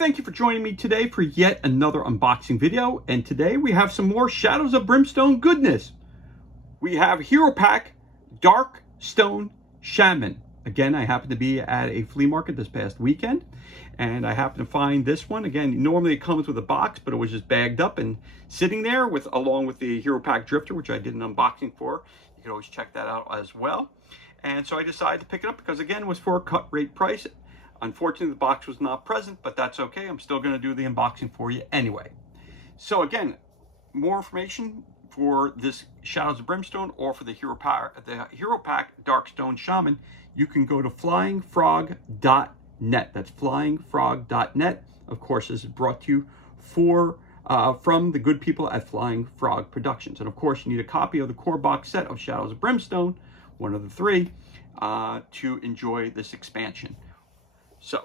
Thank you for joining me today for yet another unboxing video. And today we have some more Shadows of Brimstone goodness. We have Hero Pack Dark Stone Shaman. Again, I happened to be at a flea market this past weekend, and I happened to find this one. Again, normally it comes with a box, but it was just bagged up and sitting there along with the Hero Pack Drifter, which I did an unboxing for. You can always check that out as well. And so I decided to pick it up because, again, it was for a cut rate price. Unfortunately, the box was not present, but that's okay. I'm still going to do the unboxing for you anyway. So again, more information for this Shadows of Brimstone or for the Hero Pack Darkstone Shaman, you can go to flyingfrog.net. That's flyingfrog.net. Of course, this is brought to you from the good people at Flying Frog Productions. And of course, you need a copy of the core box set of Shadows of Brimstone, one of the three, to enjoy this expansion. So,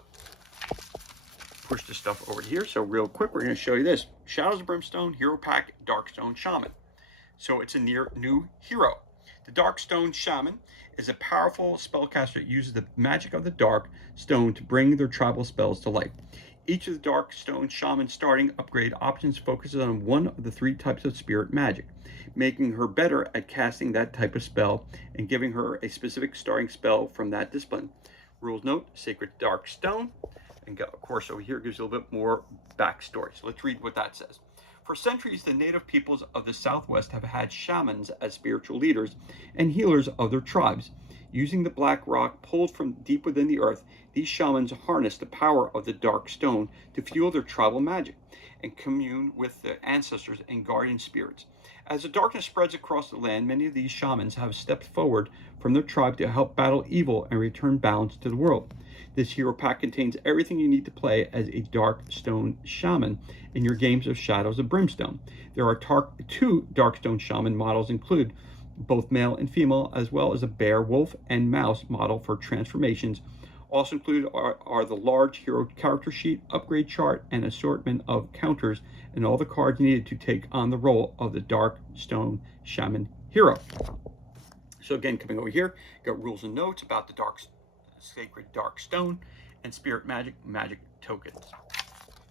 push this stuff over here. So real quick, we're going to show you this. Shadows of Brimstone, Hero Pack, Darkstone Shaman. So it's a new hero. The Darkstone Shaman is a powerful spellcaster that uses the magic of the Dark Stone to bring their tribal spells to life. Each of the Darkstone Shaman starting upgrade options focuses on one of the three types of spirit magic, making her better at casting that type of spell and giving her a specific starting spell from that discipline. Rules note, Sacred Dark Stone. And of course, over here gives you a little bit more backstory. So let's read what that says. For centuries, the native peoples of the Southwest have had shamans as spiritual leaders and healers of their tribes. Using the black rock pulled from deep within the earth, these shamans harness the power of the dark stone to fuel their tribal magic and commune with their ancestors and guardian spirits. As the darkness spreads across the land, many of these shamans have stepped forward from their tribe to help battle evil and return balance to the world. This hero pack contains everything you need to play as a Darkstone Shaman in your games of Shadows of Brimstone. There are two Darkstone Shaman models include both male and female, as well as a bear, wolf, and mouse model for transformations. Also included are the large hero character sheet, upgrade chart, and assortment of counters, and all the cards needed to take on the role of the Darkstone Shaman hero. So again, coming over here, got rules and notes about the Sacred Dark Stone and spirit magic tokens.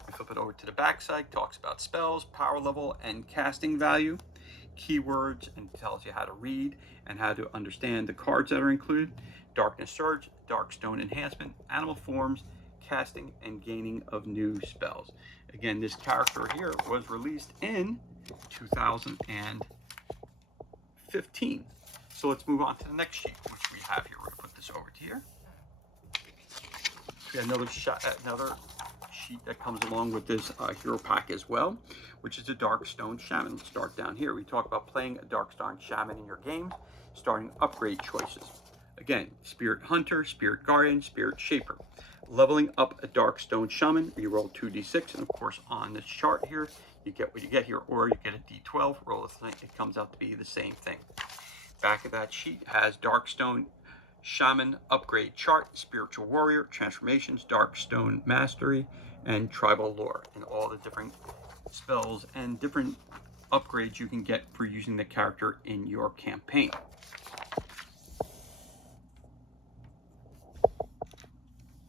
We flip it over to the back side, talks about spells, power level, and casting value, keywords, and tells you how to read and how to understand the cards that are included. Darkness Surge, Darkstone Enhancement, Animal Forms, Casting and Gaining of New Spells. Again, this character here was released in 2015. So let's move on to the next sheet, which we have here. We're going to put this over to here. We have another sheet that comes along with this hero pack as well, which is the Darkstone Shaman. Let's start down here. We talk about playing a Darkstone Shaman in your game, starting upgrade choices. Again, Spirit Hunter, Spirit Guardian, Spirit Shaper. Leveling up a Darkstone Shaman, you roll 2d6, and of course on this chart here, you get what you get here, or you get a d12, roll a thing, it comes out to be the same thing. Back of that sheet has Darkstone Shaman upgrade chart, Spiritual Warrior, Transformations, Darkstone Mastery, and Tribal Lore, and all the different spells and different upgrades you can get for using the character in your campaign.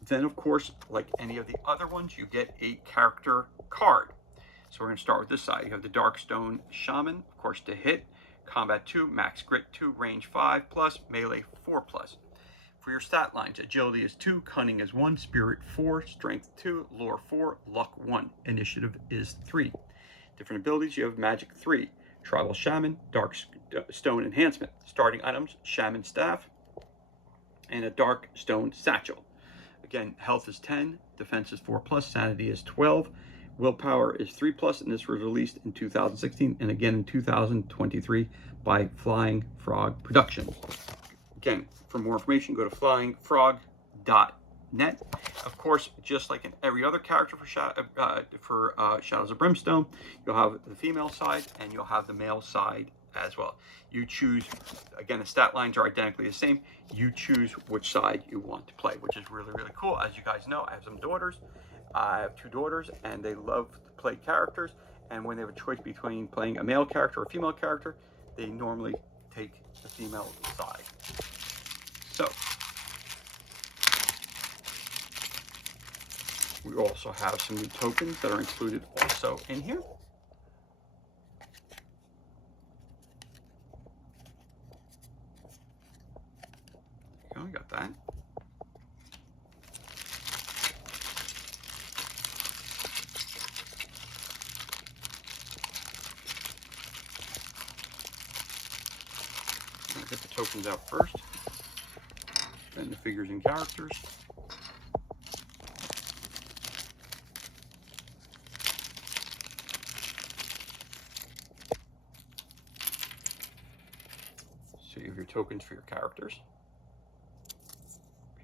Then, of course, like any of the other ones, you get a character card. So we're going to start with this side. You have the Darkstone Shaman, of course, to hit, Combat 2, Max Grit 2, Range 5+, Melee 4+. For your stat lines, Agility is 2, Cunning is 1, Spirit 4, Strength 2, Lore 4, Luck 1, Initiative is 3. Different abilities, you have Magic 3, Tribal Shaman, Darkstone Enhancement. Starting items, Shaman Staff, and a Darkstone Satchel. Again, health is 10, defense is 4+, sanity is 12, willpower is 3+, and this was released in 2016 and again in 2023 by Flying Frog Productions. Again, for more information, go to flyingfrog.net. Of course, just like in every other character for Shadows of Brimstone, you'll have the female side and you'll have the male side as well. You choose, again, the stat lines are identically the same. You choose which side you want to play, which is really, really cool. As you guys know, I have some daughters. I have 2 daughters, and they love to play characters. And when they have a choice between playing a male character or a female character, they normally take the female side. So, We also have some new tokens that are included also in here. There you go, we got that. I'm gonna get the tokens out first, then the figures and characters. So you have your tokens for your characters.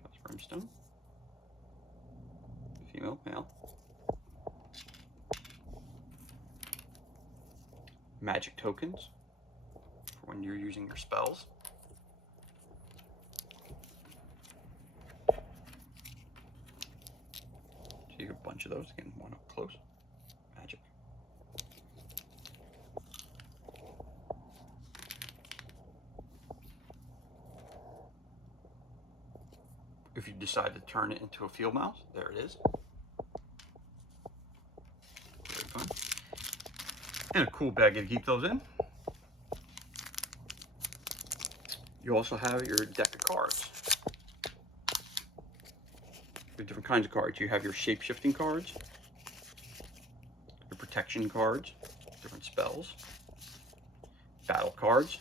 That's Brimstone. Female, male. Magic tokens for when you're using your spells. So you have a bunch of those. Again, one up close. Magic. If you decide to turn it into a field mouse, there it is. Very fun. And a cool bag to keep those in. You also have your deck of cards. With different kinds of cards. You have your shape-shifting cards, your protection cards, different spells, battle cards,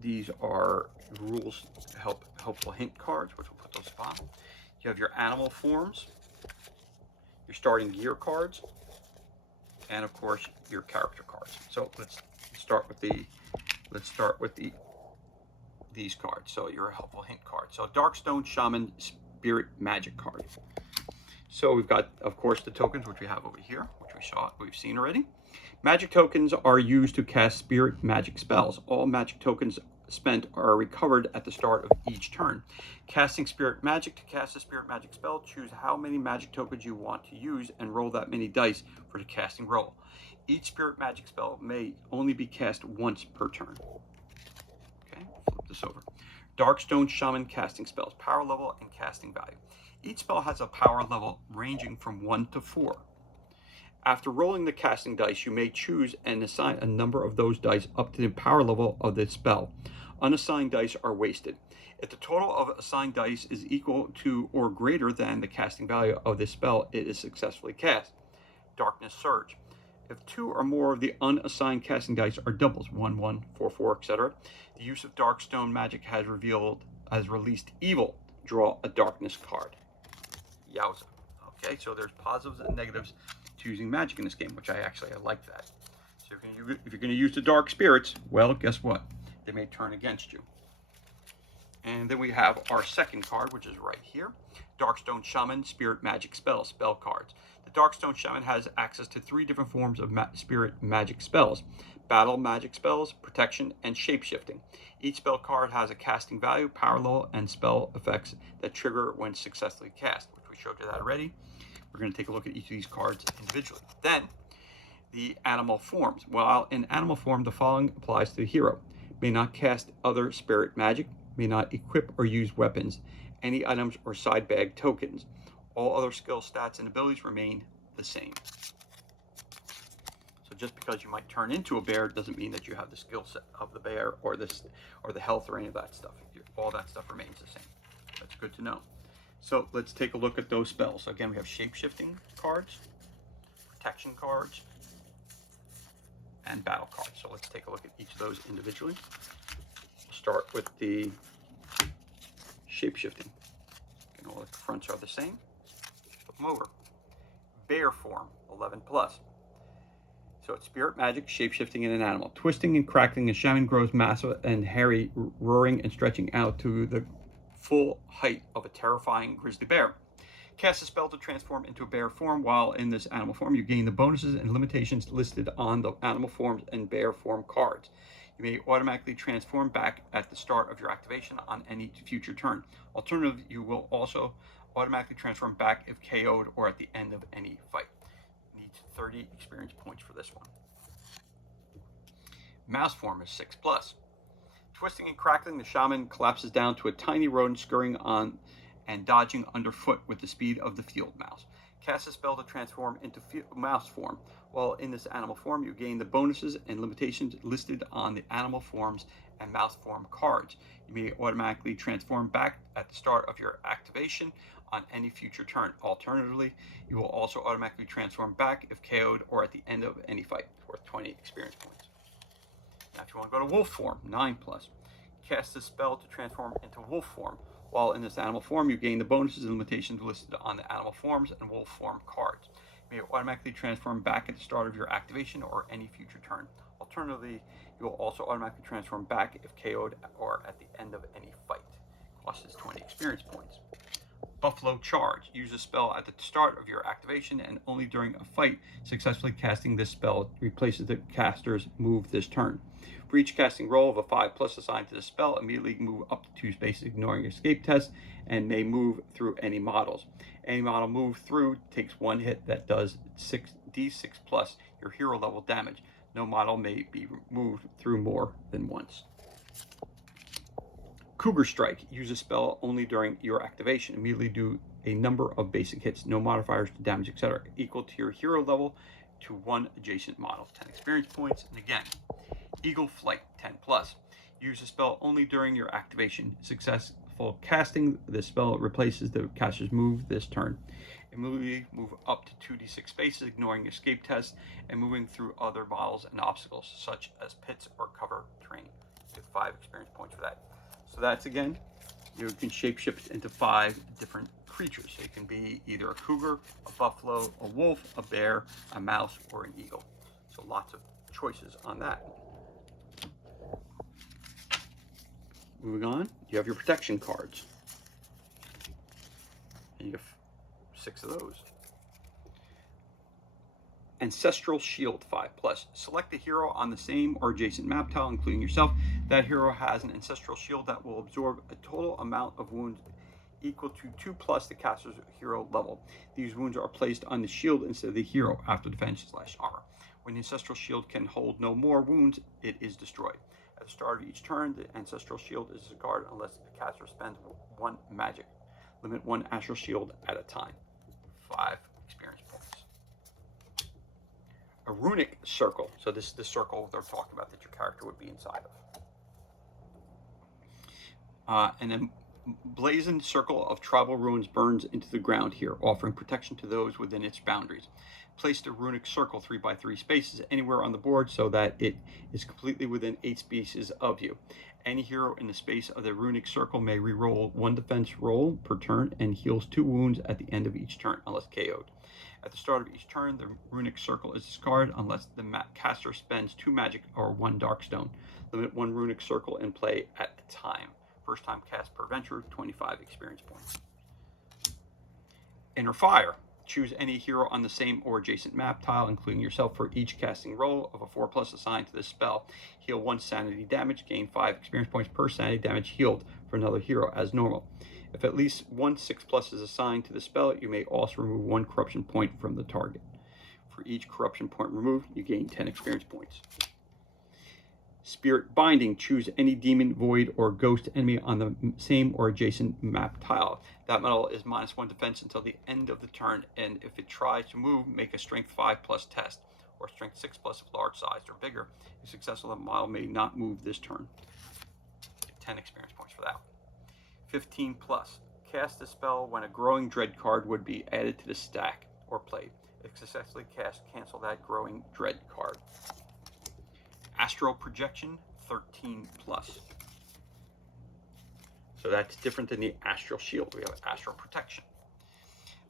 these are rules helpful hint cards, which we'll put those on. You have your animal forms, your starting gear cards, and of course your character cards. So let's start with these cards. So your helpful hint card. So Darkstone Shaman Spirit Magic card. So we've got, of course, the tokens which we have over here, which we've seen already. Magic tokens are used to cast spirit magic spells. All magic tokens spent are recovered at the start of each turn. Casting spirit magic. To cast a spirit magic spell, choose how many magic tokens you want to use and roll that many dice for the casting roll. Each spirit magic spell may only be cast once per turn. Okay, flip this over. Darkstone Shaman casting spells. Power level and casting value. Each spell has a power level ranging from 1 to 4. After rolling the casting dice, you may choose and assign a number of those dice up to the power level of the spell. Unassigned dice are wasted. If the total of assigned dice is equal to or greater than the casting value of the spell, it is successfully cast. Darkness Surge. If 2 or more of the unassigned casting dice are doubles, 1, 1, 4, 4, etc., the use of Darkstone magic has released evil. Draw a darkness card. Yowza. Okay, so there's positives and negatives to using magic in this game, which I like that. So if you're going to use the dark spirits, well, guess what? They may turn against you. And then we have our second card, which is right here. Darkstone Shaman Spirit Magic Spell cards. The Darkstone Shaman has access to 3 different forms of spirit magic spells. Battle magic spells, protection, and shape-shifting. Each spell card has a casting value, power level, and spell effects that trigger when successfully cast, which we showed you that already. We're going to take a look at each of these cards individually. Then, the animal forms. While in animal form, the following applies to the hero. May not cast other spirit magic, may not equip or use weapons, any items or side bag tokens. All other skill stats and abilities remain the same. So just because you might turn into a bear doesn't mean that you have the skill set of the bear or the health or any of that stuff. All that stuff remains the same. That's good to know. So let's take a look at those spells. So again, we have shape-shifting cards, protection cards, and battle cards. So let's take a look at each of those individually. We'll start with the shape-shifting. Again, all the fronts are the same. Flip them over. Bear form, 11 plus. So it's spirit magic, shape-shifting in an animal. Twisting and cracking, a shaman grows massive and hairy, roaring and stretching out to the full height of a terrifying grizzly bear. Cast a spell to transform into a bear form. While in this animal form, you gain the bonuses and limitations listed on the animal forms and bear form cards. You may automatically transform back at the start of your activation on any future turn. Alternatively, you will also automatically transform back if KO'd or at the end of any fight. Needs 30 experience points for this one. Mouse form is 6 plus. Twisting and crackling, the shaman collapses down to a tiny rodent scurrying on and dodging underfoot with the speed of the field mouse. Cast a spell to transform into mouse form. While in this animal form, you gain the bonuses and limitations listed on the animal forms and mouse form cards. You may automatically transform back at the start of your activation on any future turn. Alternatively, you will also automatically transform back if KO'd or at the end of any fight, worth 20 experience points. Now, if you want to go to wolf form, 9+, cast a spell to transform into wolf form. While in this animal form, you gain the bonuses and limitations listed on the animal forms and wolf form cards. You may automatically transform back at the start of your activation or any future turn. Alternatively, you will also automatically transform back if KO'd or at the end of any fight. Cost is 20 experience points. Buffalo Charge. Use a spell at the start of your activation and only during a fight. Successfully casting this spell replaces the caster's move this turn. For each casting roll of a 5+ assigned to the spell, immediately move up to 2 spaces, ignoring escape test, and may move through any models. Any model moved through takes 1 hit that does 6d6+ your hero level damage. No model may be moved through more than once. Cougar Strike. Use a spell only during your activation. Immediately do a number of basic hits, no modifiers to damage, etc., equal to your hero level to 1 adjacent model. 10 experience points. And again, Eagle Flight, 10+. Use a spell only during your activation. Successful casting this spell replaces the caster's move this turn. Immediately move up to 2d6 spaces, ignoring escape tests, and moving through other models and obstacles, such as pits or cover terrain. Get 5 experience points for that. So that's, again, you can shapeshift into 5 different creatures. So you can be either a cougar, a buffalo, a wolf, a bear, a mouse, or an eagle. So lots of choices on that. Moving on, you have your protection cards. And you have 6 of those. Ancestral Shield, 5+. Select a hero on the same or adjacent map tile, including yourself. That hero has an Ancestral Shield that will absorb a total amount of wounds equal to 2+ the caster's hero level. These wounds are placed on the shield instead of the hero after defense/armor. When the Ancestral Shield can hold no more wounds, it is destroyed. At the start of each turn, the Ancestral Shield is discarded unless the caster spends 1 magic. Limit 1 Astral Shield at a time. 5 experience points. A Runic Circle. So this is the circle they're talking about that your character would be inside of. And then blazoned circle of tribal ruins burns into the ground here, offering protection to those within its boundaries. Place the runic circle 3x3 spaces anywhere on the board so that it is completely within 8 spaces of you. Any hero in the space of the runic circle may re-roll 1 defense roll per turn and heals 2 wounds at the end of each turn unless KO'd. At the start of each turn, the runic circle is discarded unless the caster spends 2 magic or 1 dark stone. Limit 1 runic circle in play at a time. First time cast per venture, 25 experience points. Inner Fire. Choose any hero on the same or adjacent map tile, including yourself, for each casting roll of a 4+ assigned to this spell. Heal 1 sanity damage, gain 5 experience points per sanity damage healed for another hero as normal. If at least 1 6+ is assigned to the spell, you may also remove 1 corruption point from the target. For each corruption point removed, you gain 10 experience points. Spirit Binding. Choose any demon, void, or ghost enemy on the same or adjacent map tile. That model is -1 defense until the end of the turn, and if it tries to move, make a strength 5+ test, or strength 6+ if large sized or bigger. If successful, the model may not move this turn. 10 experience points for that one. 15+. Cast a spell when a Growing Dread card would be added to the stack or played. If successfully cast, cancel that Growing Dread card. Astral Projection, 13+. So that's different than the Astral Shield. We have Astral Protection.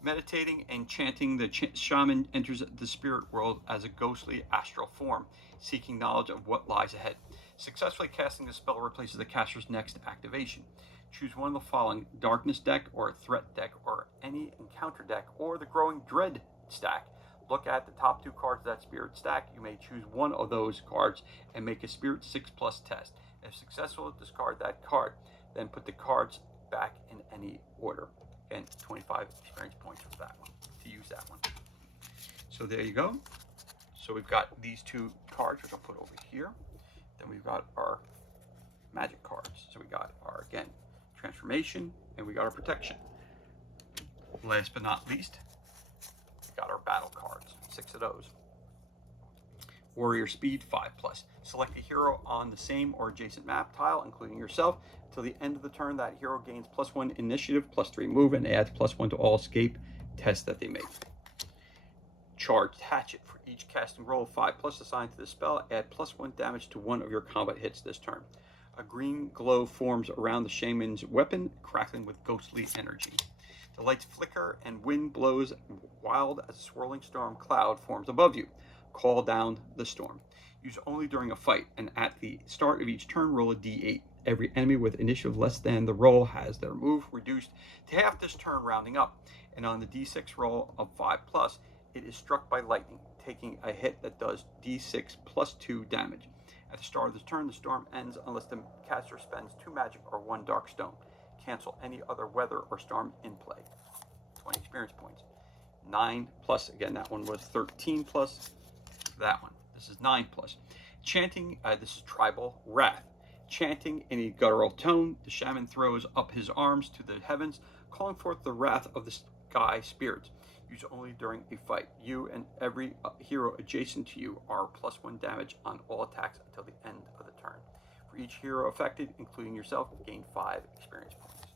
Meditating and chanting, the shaman enters the spirit world as a ghostly astral form, seeking knowledge of what lies ahead. Successfully casting the spell replaces the caster's next activation. Choose one of the following: Darkness deck or Threat deck or any encounter deck or the Growing Dread stack. Look at the top 2 cards of that spirit stack. You may choose one of those cards and make a spirit 6+ test. If successful, discard that card. Then put the cards back in any order. And 25 experience points for that one, to use that one. So there you go. So we've got these 2 cards, which I'll put over here. Then we've got our magic cards. So we got our, again, transformation, and we got our protection. Last but not least, we got our battle cards, 6 of those. Warrior speed, 5+. Select a hero on the same or adjacent map tile, including yourself. Till the end of the turn, that hero gains +1 initiative, +3 move, and adds +1 to all escape tests that they make. Charged hatchet. For each casting roll of 5+ assigned to the spell, add +1 damage to one of your combat hits this turn. A green glow forms around the shaman's weapon, crackling with ghostly energy. The lights flicker and wind blows wild as a swirling storm cloud forms above you. Call down the storm. Use only during a fight, and at the start of each turn, roll a d8. Every enemy with initiative less than the roll has their move reduced to half this turn, rounding up. And on the d6 roll of 5+, it is struck by lightning, taking a hit that does d6 +2 damage. At the start of the turn, the storm ends unless the caster spends 2 magic or 1 dark stone. Cancel any other weather or storm in play. 20 experience points. 9+, again, that one was 13+. That one, this is 9+. Chanting, this is tribal wrath. Chanting in a guttural tone, the shaman throws up his arms to the heavens, calling forth the wrath of the sky spirits. Use only during a fight. You and every hero adjacent to you are +1 damage on all attacks until the end of the turn. For each hero affected, including yourself, gain 5 experience points.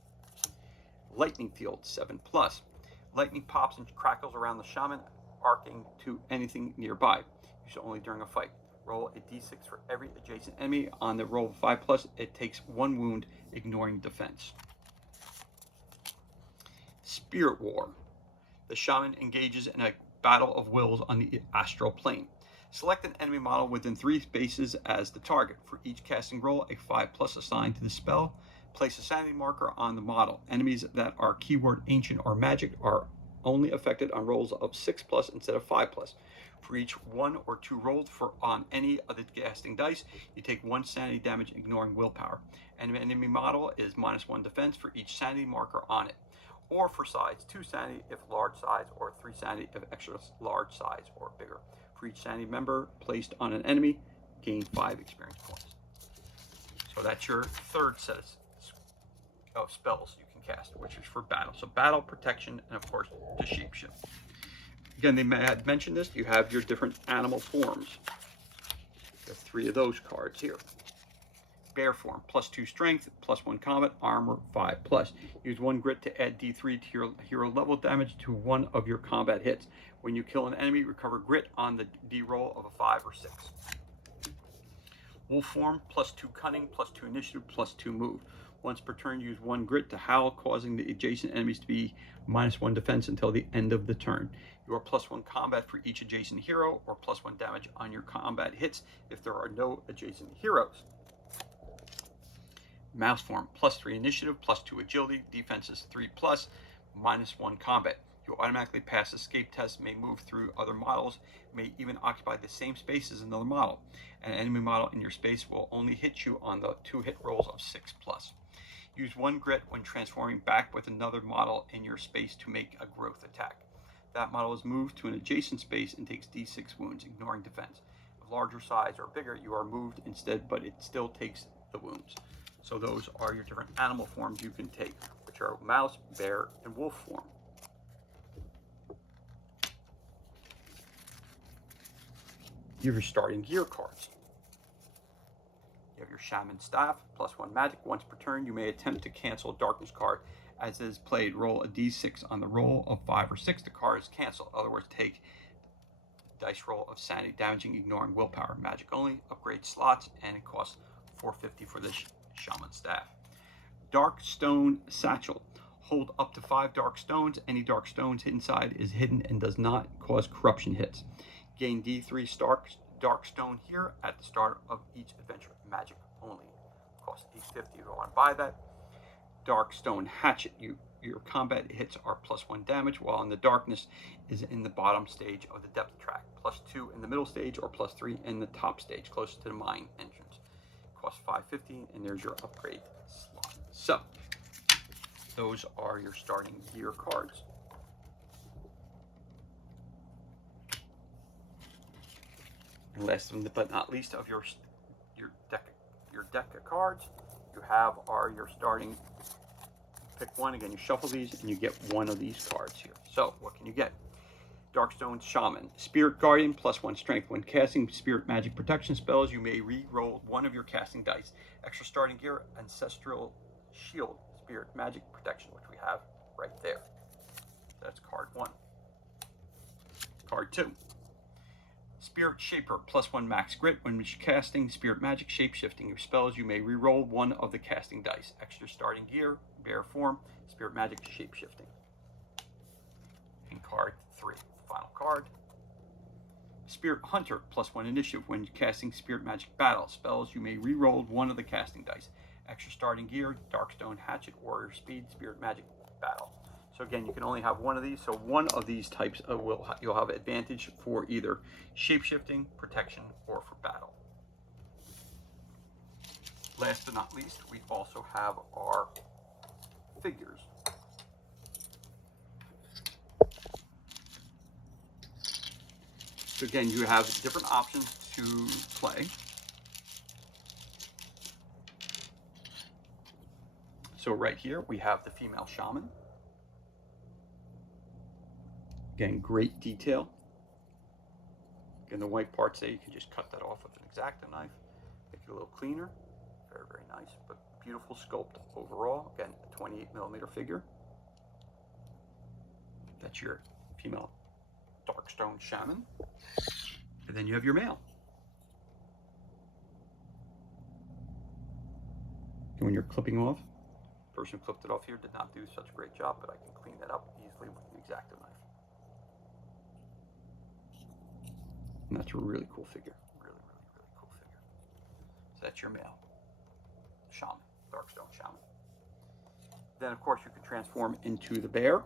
Lightning field, 7+. Lightning pops and crackles around the shaman, arcing to anything nearby. Use only during a fight. Roll a d6 for every adjacent enemy. On the roll of 5+, it takes 1 wound, ignoring defense. Spirit War. The shaman engages in a battle of wills on the astral plane. Select an enemy model within 3 spaces as the target. For each casting roll, a 5+ assigned to the spell. Place a sanity marker on the model. Enemies that are keyword ancient or magic are only affected on rolls of 6+ instead of 5+. For each 1 or 2 rolled on any of the casting dice, you take 1 sanity damage, ignoring willpower. An enemy model is -1 defense for each sanity marker on it. Or for size, 2 sanity if large size, or 3 sanity if extra large size or bigger. For each sanity member placed on an enemy, gain 5 experience points. So that's your third set of spells you can cast, which is for battle. So battle, protection, and of course the shapeshift. Again, they had mentioned this. You have your different animal forms. You have 3 of those cards here. Bear form, +2 strength, +1 combat, armor, 5+. Use 1 grit to add d3 to your hero level damage to one of your combat hits. When you kill an enemy, recover grit on the d roll of a 5 or 6. Wolf form, +2 cunning, +2 initiative, +2 move. Once per turn, use 1 grit to howl, causing the adjacent enemies to be -1 defense until the end of the turn. You are +1 combat for each adjacent hero, or +1 damage on your combat hits if there are no adjacent heroes. Mouse form, +3 initiative, +2 agility, defense is 3+, -1 combat. You automatically pass escape tests, may move through other models, may even occupy the same space as another model. An enemy model in your space will only hit you on the 2 hit rolls of 6+. Use 1 grit when transforming back with another model in your space to make a growth attack. That model is moved to an adjacent space and takes d6 wounds, ignoring defense. Of larger size or bigger, you are moved instead, but it still takes the wounds. So those are your different animal forms you can take, which are mouse, bear, and wolf form. You have your starting gear cards. You have your Shaman staff, +1 magic. Once per turn, you may attempt to cancel a darkness card. As it is played, roll a d6 on the roll of 5 or 6. The card is canceled. In other words, take dice roll of sanity, damaging, ignoring willpower. Magic only, upgrade slots, and it costs 450 for this Shaman staff. Dark stone satchel. Hold up to 5 dark stones. Any dark stones inside is hidden and does not cause corruption hits. Gain d3 dark stone here at the start of each adventure. Magic only. Costs 850 if you want to buy that. Dark stone hatchet. Your combat hits are +1 damage, while in the darkness is in the bottom stage of the depth track. +2 in the middle stage, or +3 in the top stage, closest to the mine entrance. Costs 550, and there's your upgrade slot. So those are your starting gear cards. And last but not least of your deck of cards, you have are your starting, pick one, again, you shuffle these and you get one of these cards here. So what can you get? Darkstone Shaman, Spirit Guardian, +1 strength. When casting Spirit Magic Protection spells, you may re-roll one of your casting dice. Extra starting gear, Ancestral Shield, Spirit Magic Protection, which we have right there. That's card 1. Card 2. Spirit Shaper, +1 max grit. When casting Spirit Magic Shape-shifting your spells, you may re-roll one of the casting dice. Extra starting gear, Bear Form, Spirit Magic Shape-shifting. And card 3. Final card. Spirit Hunter, +1 initiative. When casting Spirit Magic Battle spells, you may re-roll one of the casting dice. Extra starting gear, Darkstone Hatchet, Warrior Speed, Spirit Magic Battle. So again, you can only have one of these. So one of these types you'll have advantage for either shape-shifting, protection, or for battle. Last but not least, we also have our figures. So again, you have different options to play. So right here, we have the female shaman. Again, great detail. Again, the white parts there, you can just cut that off with an X-Acto knife, make it a little cleaner. Very, very nice, but beautiful sculpt overall. Again, a 28mm figure. That's your female Darkstone Shaman. And then you have your male. And when you're clipping off, the person who clipped it off here did not do such a great job, but I can clean that up easily with the X-Acto knife. And that's a really cool figure. Really, really, really cool figure. So that's your male Shaman, Darkstone Shaman. Then, of course, you can transform into the bear.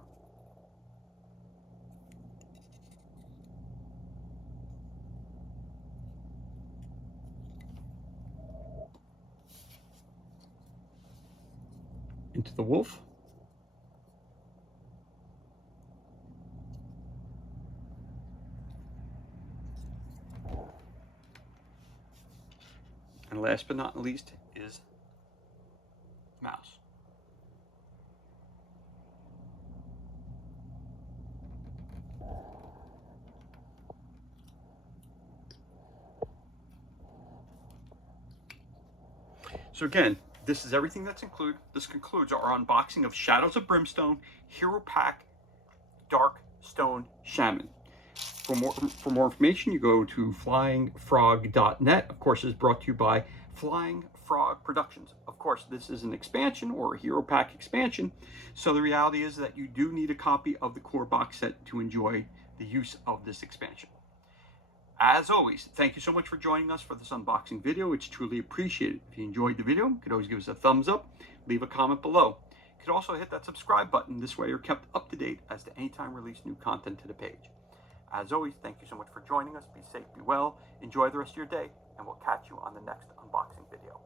Into the wolf. And last but not least is mouse. So again, this is everything that's included. This concludes our unboxing of Shadows of Brimstone Hero Pack Darkstone Shaman. For more information, you go to flyingfrog.net. Of course, it's brought to you by Flying Frog Productions. Of course, this is an expansion or a Hero Pack expansion. So the reality is that you do need a copy of the core box set to enjoy the use of this expansion. As always, thank you so much for joining us for this unboxing video. It's truly appreciated. If you enjoyed the video, you could always give us a thumbs up, leave a comment below. You could also hit that subscribe button. This way you're kept up to date as to any time we release new content to the page. As always, thank you so much for joining us. Be safe, be well, enjoy the rest of your day, and we'll catch you on the next unboxing video.